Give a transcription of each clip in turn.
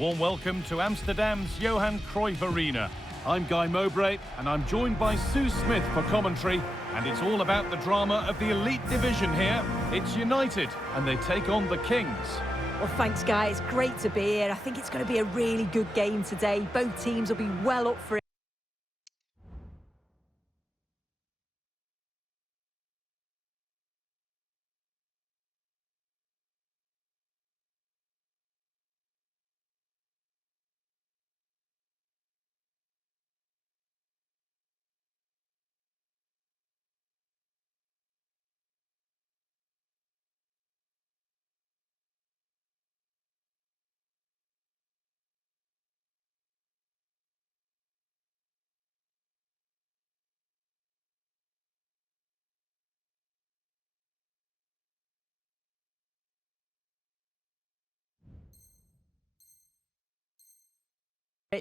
warm welcome to Amsterdam's Johan Cruyff Arena. I'm Guy Mowbray, and I'm joined by Sue Smith for commentary. And it's all about the drama of the elite division here. It's United, and they take on the Kings. Well, thanks, Guy. It's great to be here. I think it's going to be a really good game today. Both teams will be well up for it.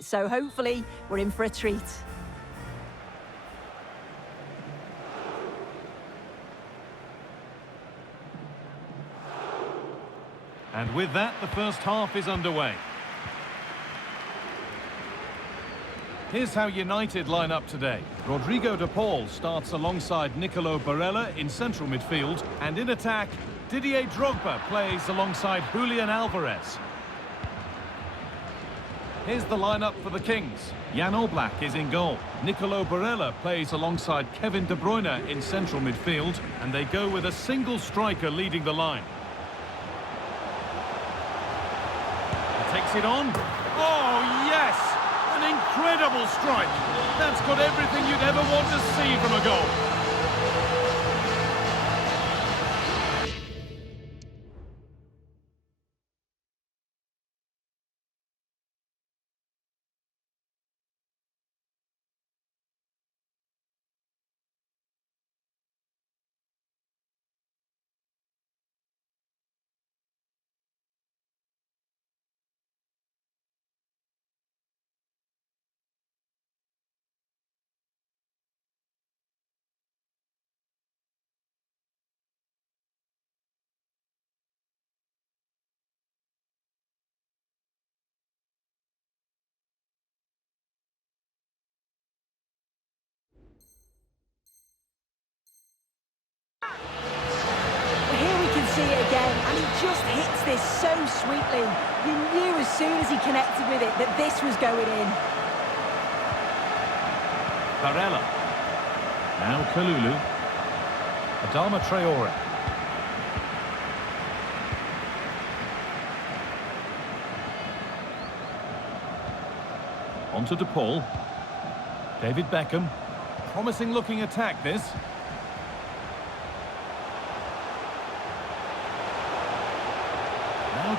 So hopefully we're in for a treat. And with that, the first half is underway. Here's how United line up today. Rodrigo de Paul starts alongside Nicolo Barella in central midfield. And in attack, Didier Drogba plays alongside Julian Alvarez. Here's the lineup for the Kings. Jan Oblak is in goal. Nicolo Barella plays alongside Kevin De Bruyne in central midfield. And they go with a single striker leading the line. Takes it on. Oh, yes! An incredible strike. That's got everything you'd ever want to see from a goal. See it again, and he just hits this so sweetly. You knew as soon as he connected with it that this was going in. Barella. Now Kalulu. Adama Traore. On to De Paul. David Beckham. Promising looking attack, this.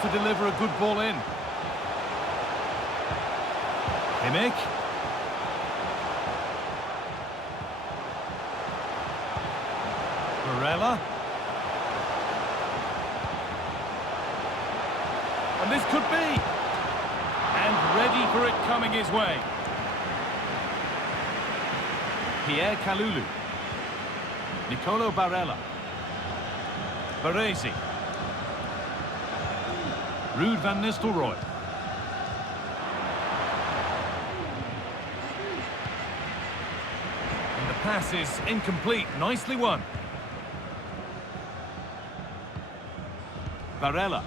To deliver a good ball in. Kimmich. Barella. And this could be. And ready for it coming his way. Pierre Kalulu. Nicolo Barella. Baresi. Ruud van Nistelrooy. And the pass is incomplete. Nicely won. Barella.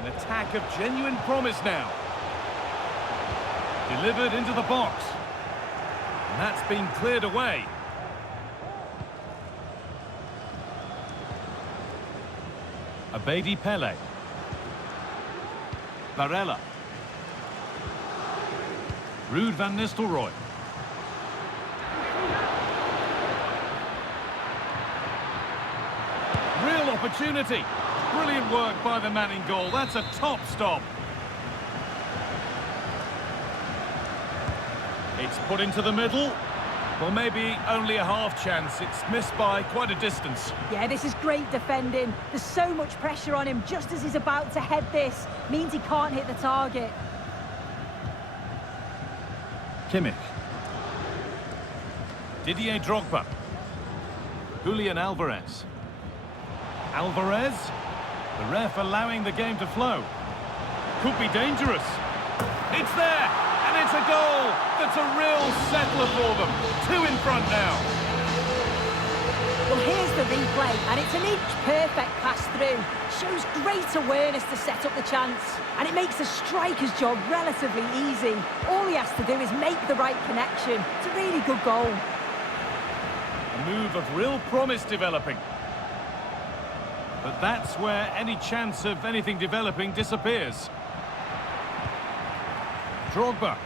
An attack of genuine promise now. Delivered into the box. And that's been cleared away. Abedi Pele. Barella. Ruud van Nistelrooy. Real opportunity. Brilliant work by the man in goal. That's a top stop. It's put into the middle. Well, maybe only a half chance. It's missed by quite a distance. Yeah, this is great defending. There's so much pressure on him just as he's about to head this. Means he can't hit the target. Kimmich. Didier Drogba. Julian Alvarez. Alvarez. The ref allowing the game to flow. Could be dangerous. It's there, and it's a goal. That's a real settler for them. 2 in front now. Well, here's the replay, and it's an inch-perfect pass through. Shows great awareness to set up the chance, and it makes the striker's job relatively easy. All he has to do is make the right connection. It's a really good goal. A move of real promise developing. But that's where any chance of anything developing disappears. Drogba.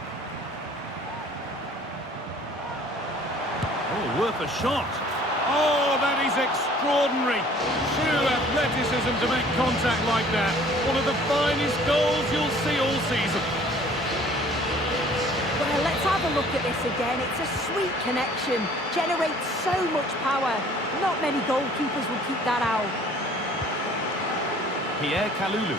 Oh, worth a shot. Oh, that is extraordinary. True athleticism to make contact like that. One of the finest goals you'll see all season. Well, let's have a look at this again. It's a sweet connection. Generates so much power. Not many goalkeepers will keep that out. Pierre Kalulu.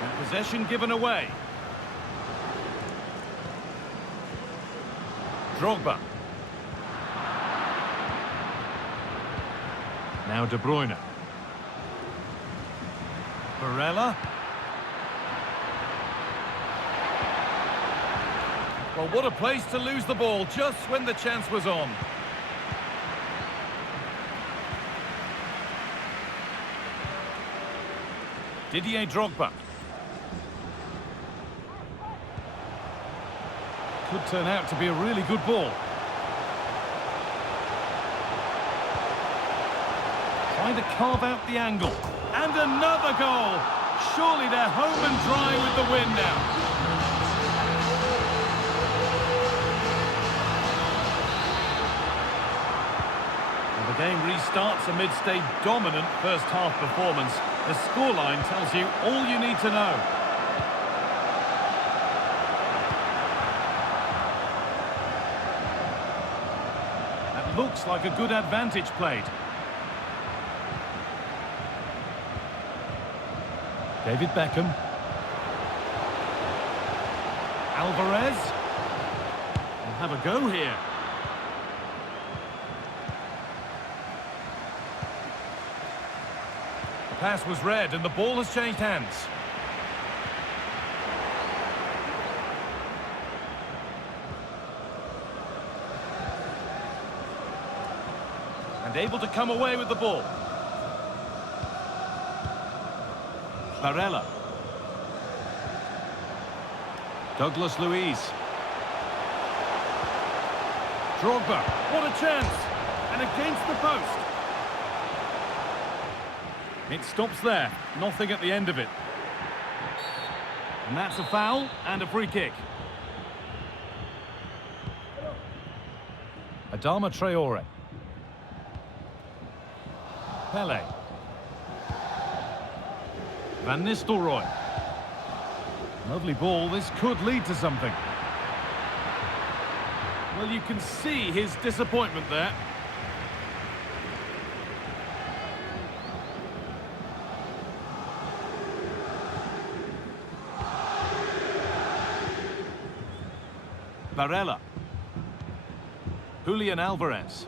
And possession given away. Drogba. Now De Bruyne. Barella. Well, what a place to lose the ball just when the chance was on. Didier Drogba. Could turn out to be a really good ball. Trying to carve out the angle. And another goal! Surely they're home and dry with the win now. And the game restarts amidst a dominant first-half performance. The scoreline tells you all you need to know. That looks like a good advantage played. David Beckham. Alvarez. We'll have a go here. The pass was read and the ball has changed hands. And able to come away with the ball. Barella. Douglas Luiz. Drogba. What a chance! And against the post. It stops there. Nothing at the end of it. And that's a foul and a free kick. Adama Traore. Pele. Van Nistelrooy. Lovely ball. This could lead to something. Well, you can see his disappointment there. Barella. Julian Alvarez.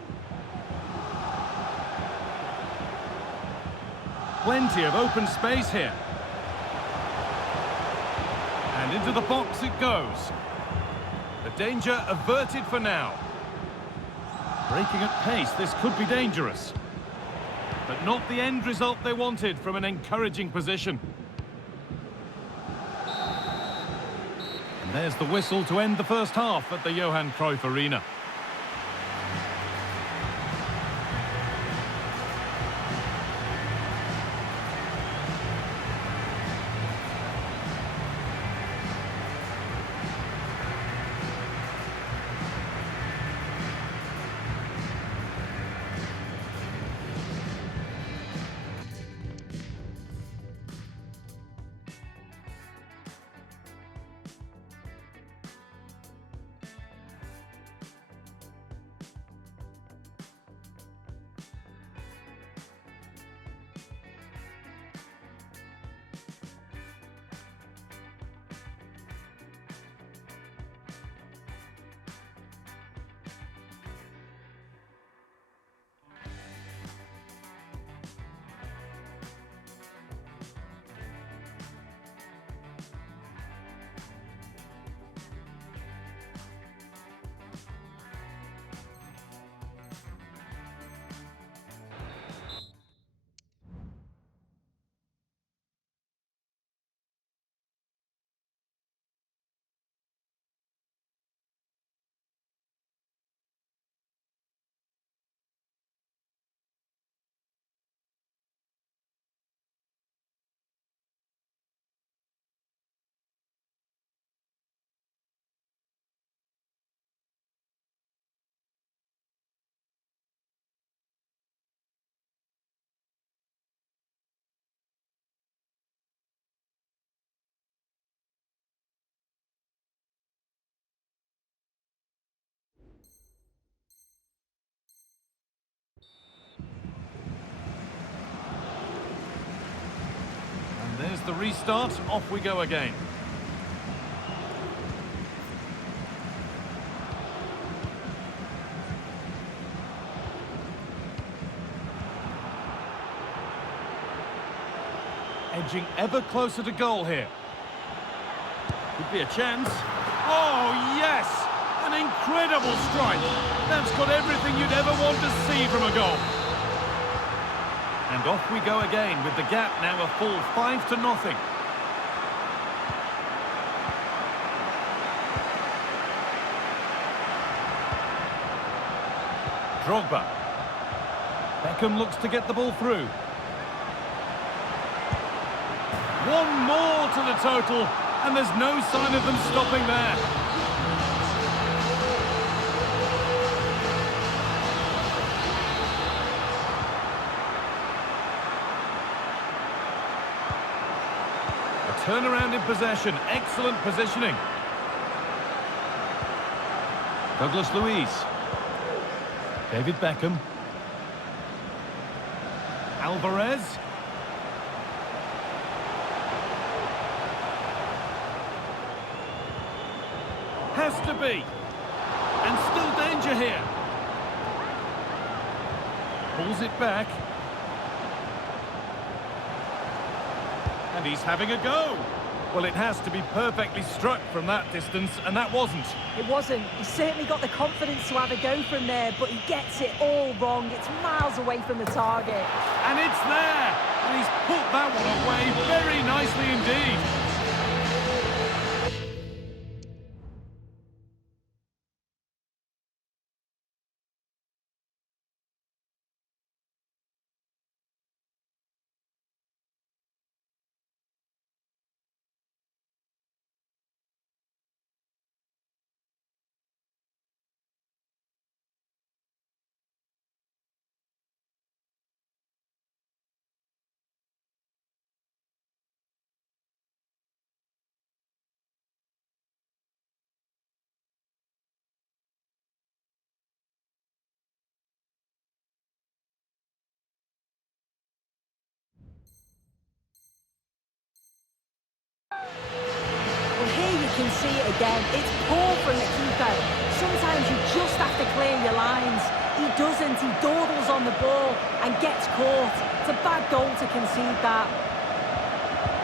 Plenty of open space here. And into the box it goes. The danger averted for now. Breaking at pace, this could be dangerous. But not the end result they wanted from an encouraging position. And there's the whistle to end the first half at the Johan Cruyff Arena. the restart. Off we go again. Edging ever closer to goal here. Could be a chance. Oh, yes! An incredible strike. That's got everything you'd ever want to see from a goal. And off we go again with the gap now a full 5-0. Drogba. Beckham looks to get the ball through. One more to the total, and there's no sign of them stopping there. A turnaround in possession, excellent positioning. Douglas Luiz. David Beckham. Alvarez. Has to be. And still danger here. Pulls it back. And he's having a go. Well, it has to be perfectly struck from that distance, and that wasn't. It wasn't. He certainly got the confidence to have a go from there, but he gets it all wrong. It's miles away from the target. And it's there. And he's put that one away very nicely indeed. Well, here you can see it again. It's poor from the keeper. Sometimes you just have to clear your lines. He doesn't. He dawdles on the ball and gets caught. It's a bad goal to concede that.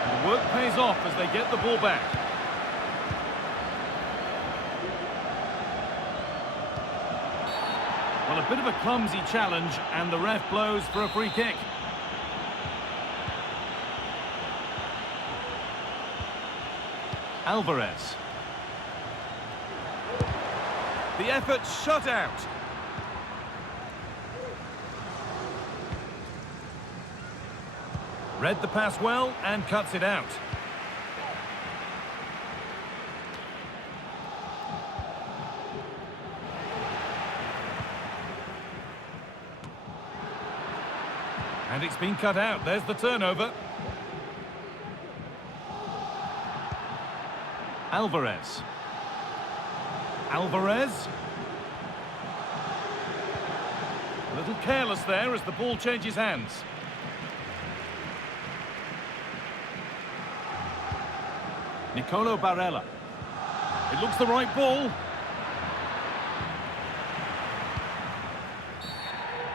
And the work pays off as they get the ball back. Well, a bit of a clumsy challenge, and the ref blows for a free kick. Alvarez. The effort shut out. Read the pass well and cuts it out. And it's been cut out. There's the turnover. Alvarez. Alvarez. A little careless there as the ball changes hands. Nicolo Barella. It looks the right ball.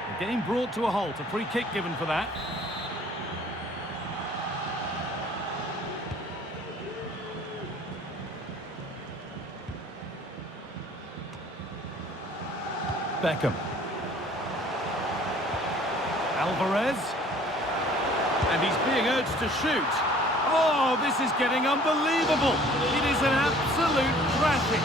The game brought to a halt. A free kick given for that. Beckham. Alvarez. And he's being urged to shoot. Oh, this is getting unbelievable. It is an absolute thrashing.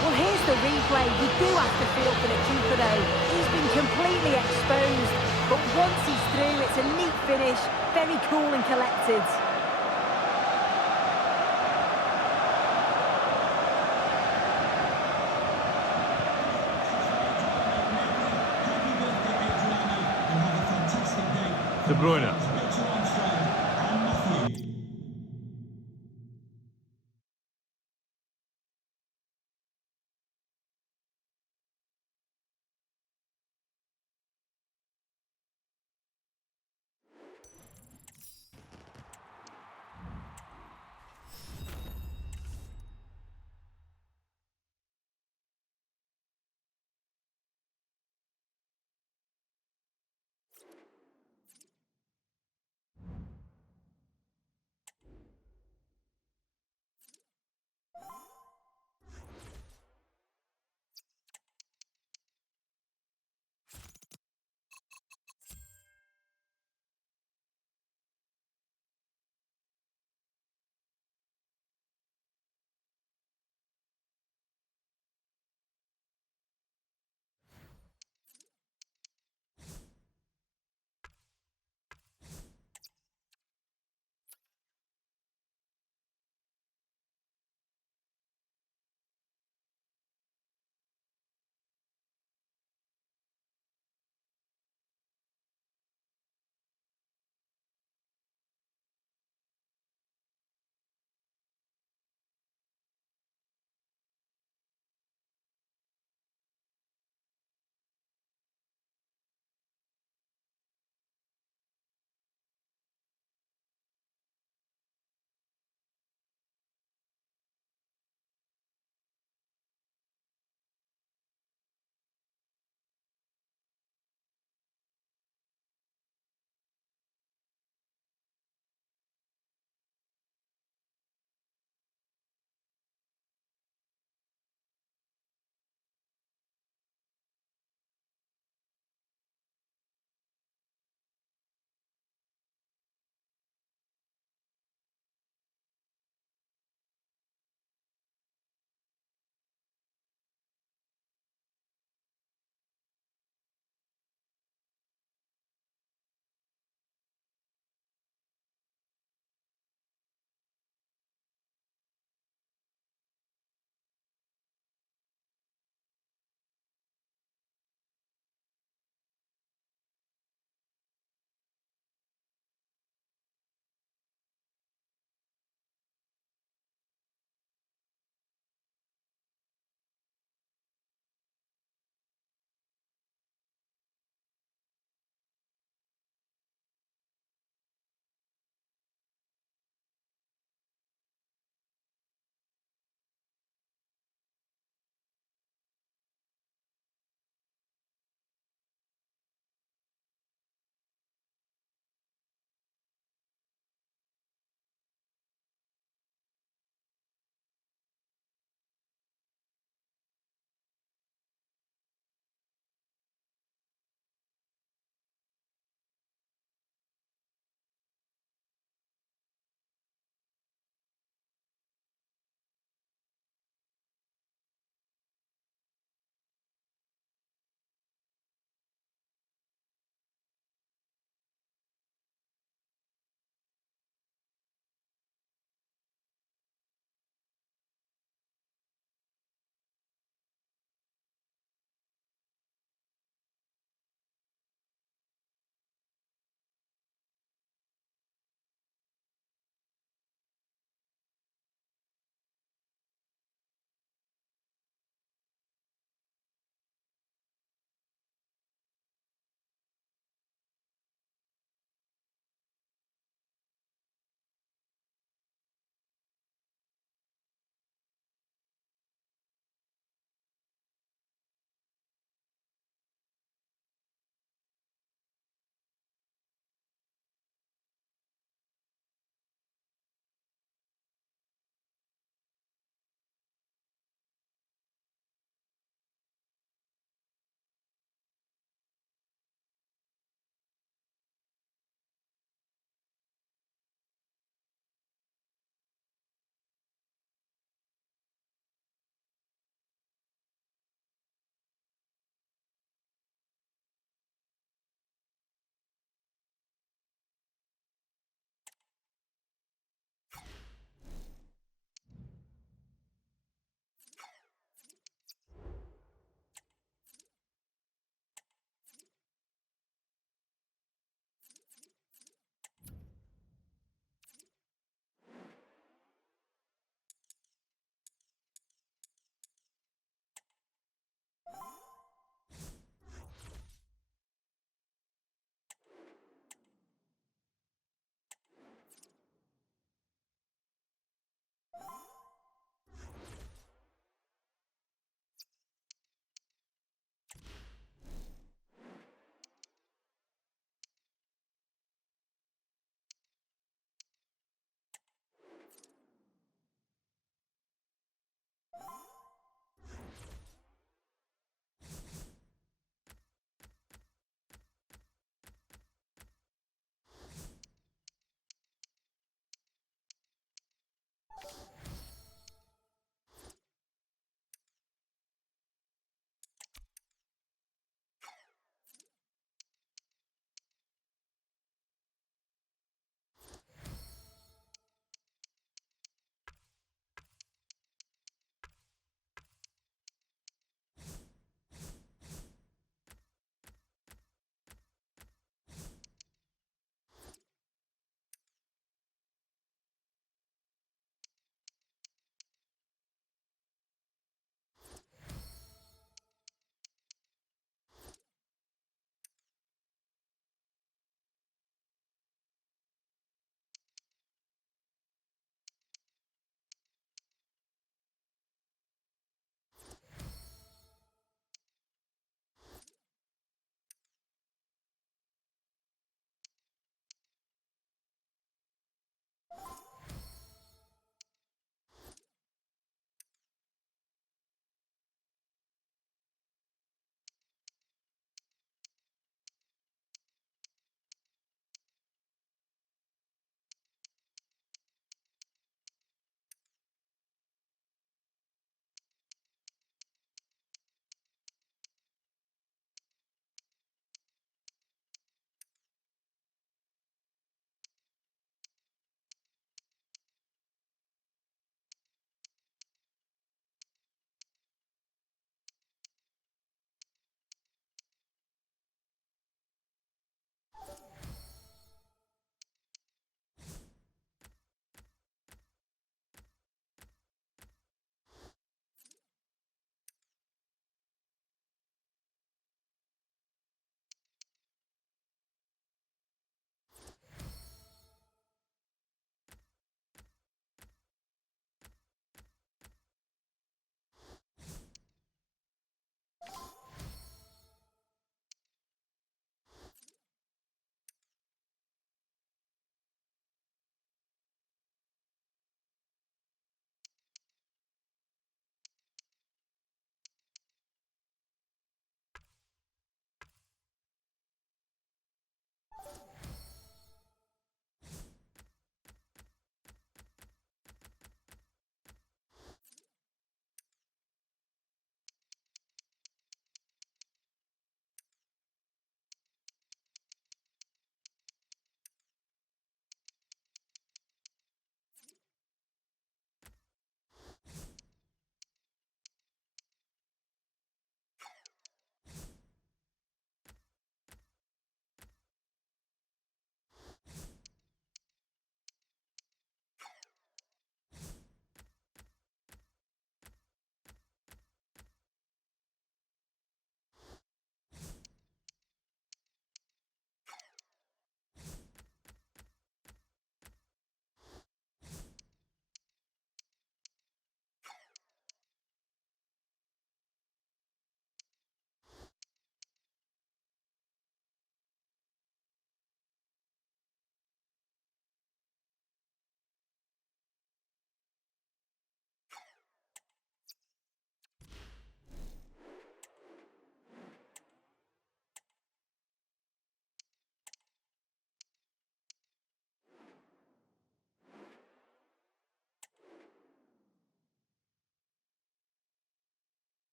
Well, here's the replay. You do have to feel for the keeper, though. He's been completely exposed. But once he's through, it's a neat finish. Very cool and collected. De Bruyne.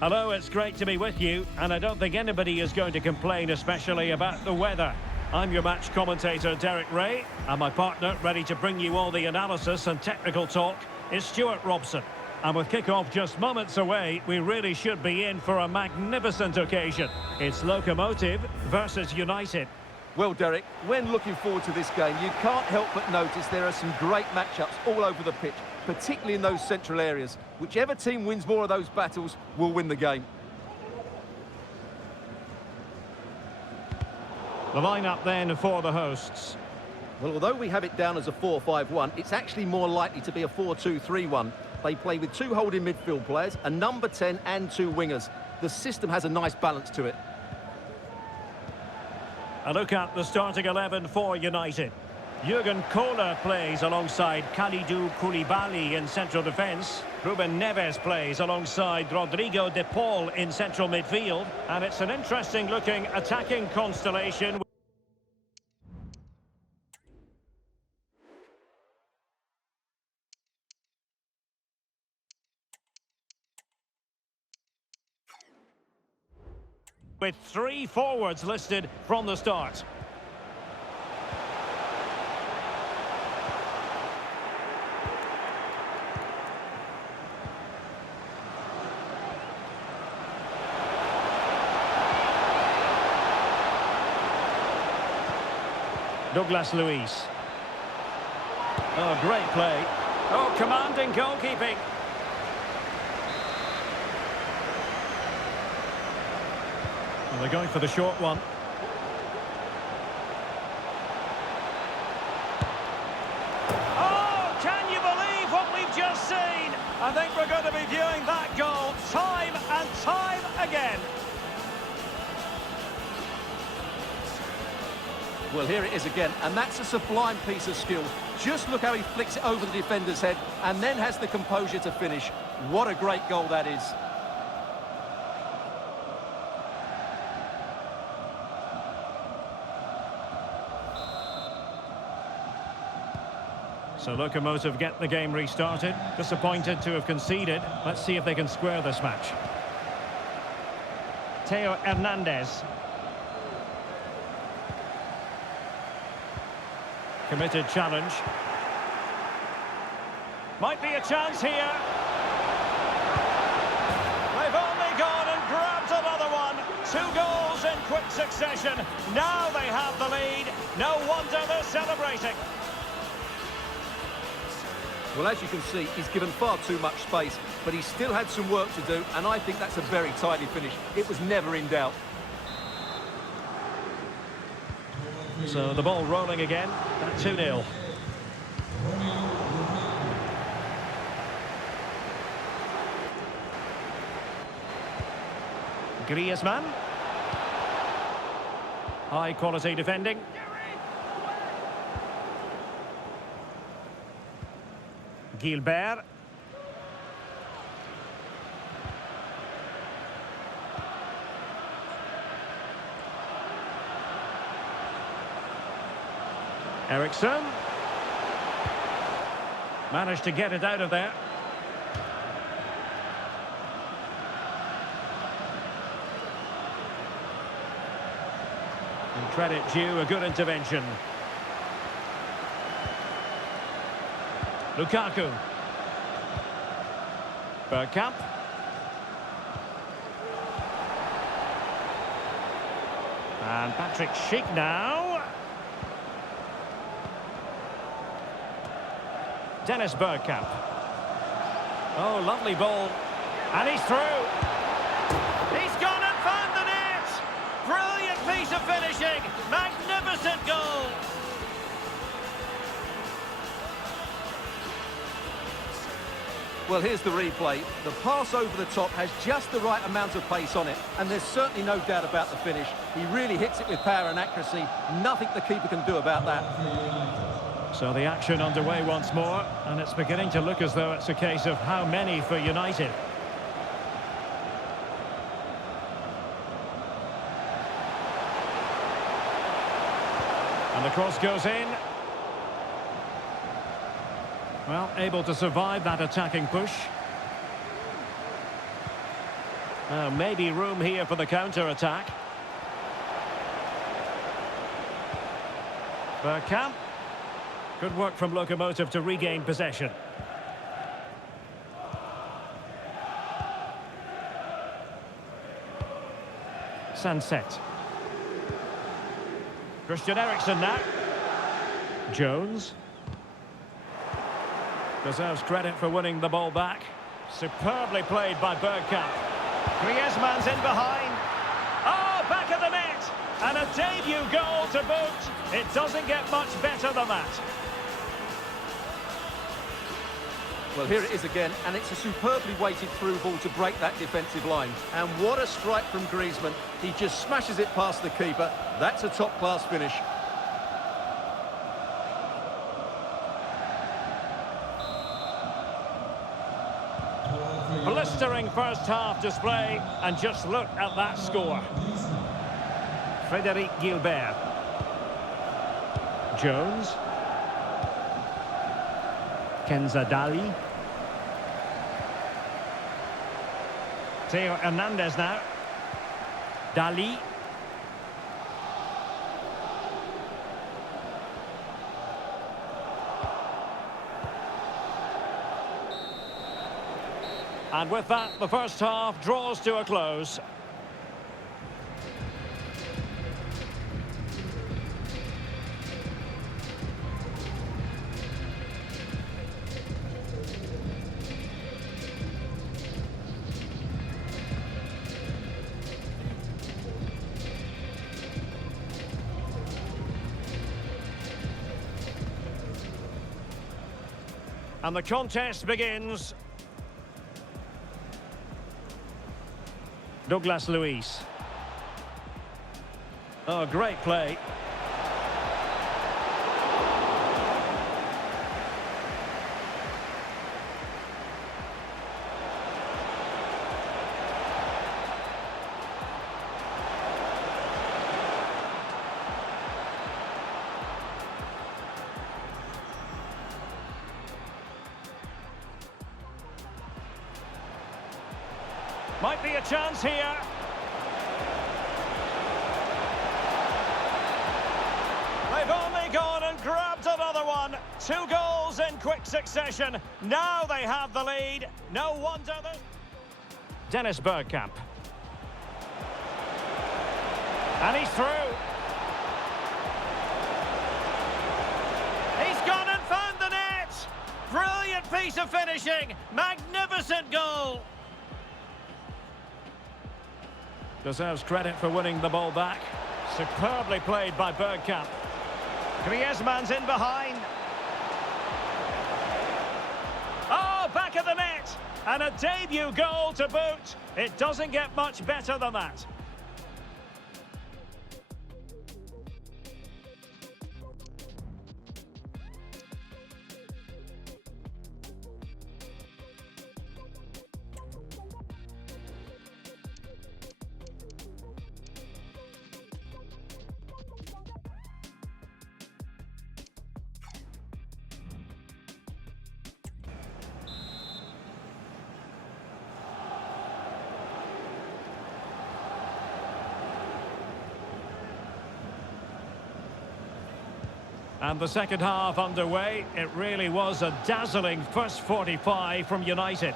Hello, it's great to be with you, and I don't think anybody is going to complain, especially about the weather. I'm your match commentator, Derek Ray, and my partner, ready to bring you all the analysis and technical talk, is Stuart Robson. And with kick-off just moments away, we really should be in for a magnificent occasion. It's Locomotive versus United. Well, Derek, when looking forward to this game, you can't help but notice there are some great matchups all over the pitch, particularly in those central areas. Whichever team wins more of those battles will win the game. The lineup then for the hosts. Well, although we have it down as a 4-5-1, it's actually more likely to be a 4-2-3-1. They play with two holding midfield players, a number 10 and two wingers. The system has a nice balance to it. A look at the starting 11 for United. Jurgen Kohler plays alongside Kalidou Koulibaly in central defence. Ruben Neves plays alongside Rodrigo de Paul in central midfield. And it's an interesting looking attacking constellation. With three forwards listed from the start. Douglas Luiz. Oh, great play. Oh, commanding goalkeeping. Well, they're going for the short one. Oh, can you believe what we've just seen? I think we're going to be viewing that goal time and time again. Well, here it is again, and that's a sublime piece of skill. Just look how he flicks it over the defender's head and then has the composure to finish. What a great goal that is. So Locomotive get the game restarted. Disappointed to have conceded. Let's see if they can square this match. Theo Hernandez. Committed challenge. Might be a chance here. They've only gone and grabbed another one. 2 goals in quick succession. Now they have the lead. No wonder they're celebrating. Well, as you can see, he's given far too much space, but he still had some work to do, and I think that's a very tidy finish. It was never in doubt. So the ball rolling again at 2-0. Griezmann. High quality defending. Gilbert. Eriksson. Managed to get it out of there. And credit due, a good intervention. Lukaku. Bergkamp. And Patrick Schick now. Dennis Bergkamp. Oh, lovely ball. And he's through. He's gone and found the net. Brilliant piece of finishing. Magnificent goal. Well, here's the replay. The pass over the top has just the right amount of pace on it, and there's certainly no doubt about the finish. He really hits it with power and accuracy. Nothing the keeper can do about that. So the action underway once more, and it's beginning to look as though it's a case of how many for United. And the cross goes in. Well, able to survive that attacking push. Maybe room here for the counter-attack. Bergkamp. Good work from Locomotive to regain possession. Sunset. Christian Eriksen now. Jones. Deserves credit for winning the ball back. Superbly played by Bergkamp. Griezmann's in behind. Oh, back of the net! And a debut goal to boot. It doesn't get much better than that. Well, here it is again, and it's a superbly weighted through ball to break that defensive line. And what a strike from Griezmann. He just smashes it past the keeper. That's a top-class finish. Blistering first half display, and just look at that score. Frédéric Gilbert. Jones. Kenzadali. Theo Hernandez now. Dali. And with that, the first half draws to a close. And the contest begins. Douglas Luiz. Oh, great play. Might be a chance here. They've only gone and grabbed another one. 2 goals in quick succession. Now they have the lead. No wonder that... Dennis Bergkamp. And he's through. He's gone and found the net. Brilliant piece of finishing. Magnificent goal. Deserves credit for winning the ball back. Superbly played by Bergkamp. Griezmann's in behind. Oh, back of the net! And a debut goal to boot. It doesn't get much better than that. And the second half underway. It really was a dazzling first 45 from United.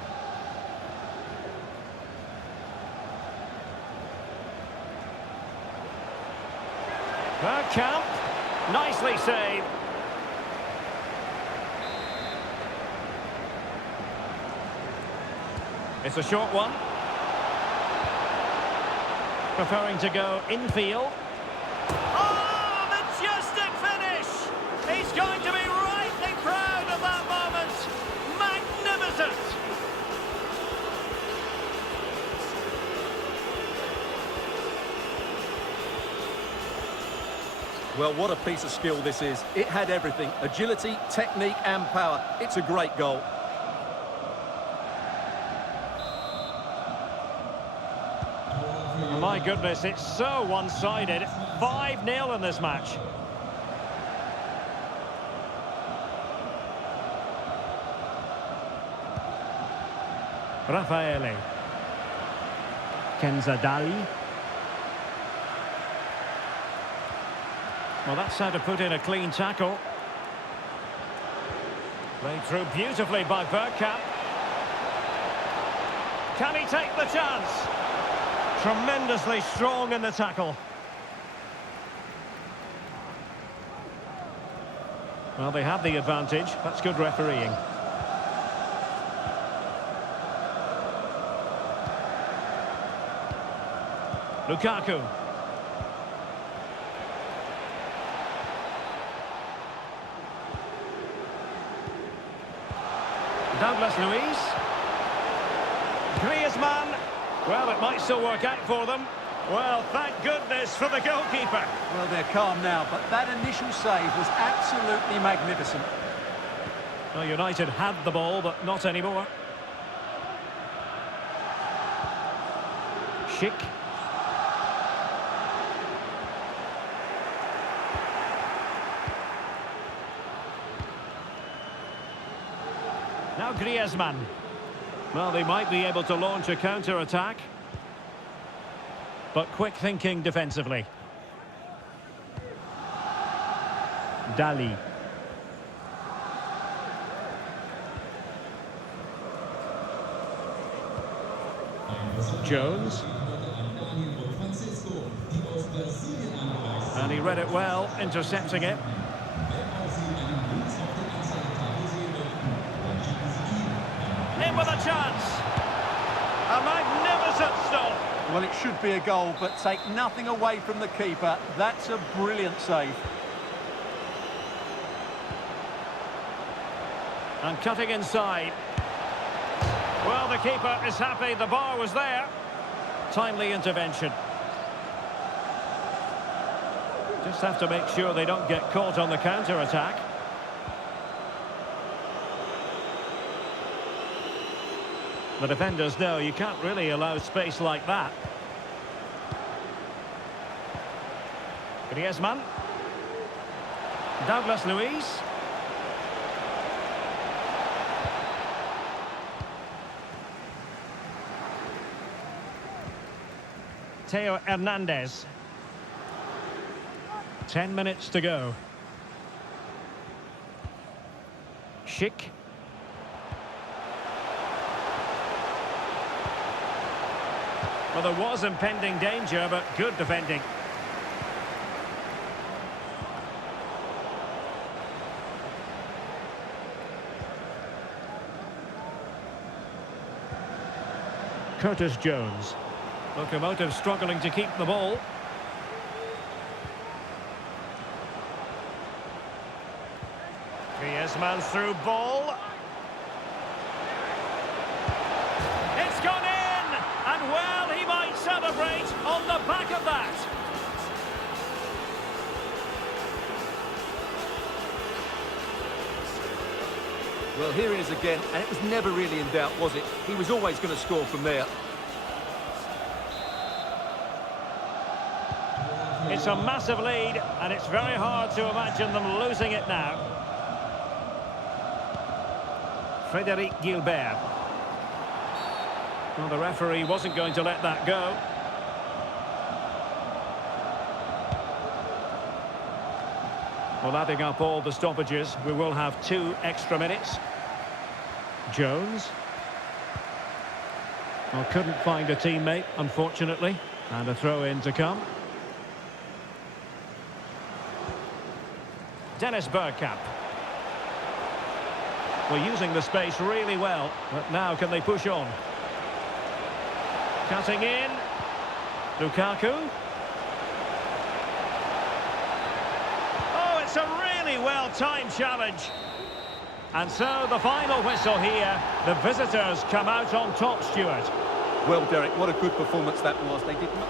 Bergkamp, nicely saved. It's a short one. Preferring to go infield. Oh, majestic finish! He's going to be rightly proud of that moment. Magnificent! Well, what a piece of skill this is. It had everything. Agility, technique and power. It's a great goal. My goodness, it's so one-sided. 5-0 in this match. Raffaele. Dali. Well, that's how to put in a clean tackle. Played through beautifully by Bergkamp. Can he take the chance? Tremendously strong in the tackle. Well, they have the advantage. That's good refereeing. Lukaku. Douglas Luiz. Griezmann. Well, it might still work out for them. Well, thank goodness for the goalkeeper. Well, they're calm now, but that initial save was absolutely magnificent. Well, United had the ball, but not anymore. Schick. Now Griezmann. Well, they might be able to launch a counter-attack. But quick thinking defensively. Dali. Jones. And he read it well, intercepting it. In with a chance. A magnificent stop. Well, it should be a goal, but take nothing away from the keeper. That's a brilliant save. And cutting inside. Well, the keeper is happy. The bar was there. Timely intervention. Just have to make sure they don't get caught on the counter-attack. The defenders know you can't really allow space like that. Griezmann. Douglas Luiz. Theo Hernandez. 10 minutes to go. Schick. Well, there was impending danger, but good defending. Curtis Jones. Locomotive struggling to keep the ball. Griezmann through ball. It's gone in! And well, he might celebrate on the back of that. Well, here he is again, and it was never really in doubt, was it? He was always going to score from there. It's a massive lead, and it's very hard to imagine them losing it now. Frédéric Gilbert. Well, the referee wasn't going to let that go. Well, adding up all the stoppages, we will have 2 extra minutes. Jones. Well, couldn't find a teammate, unfortunately. And a throw-in to come. Dennis Bergkamp. Well, using the space really well, but now can they push on? Cutting in. Lukaku. Oh, it's a really well-timed challenge. And so the final whistle here. The visitors come out on top, Stuart. Well, Derek, what a good performance that was. They did not...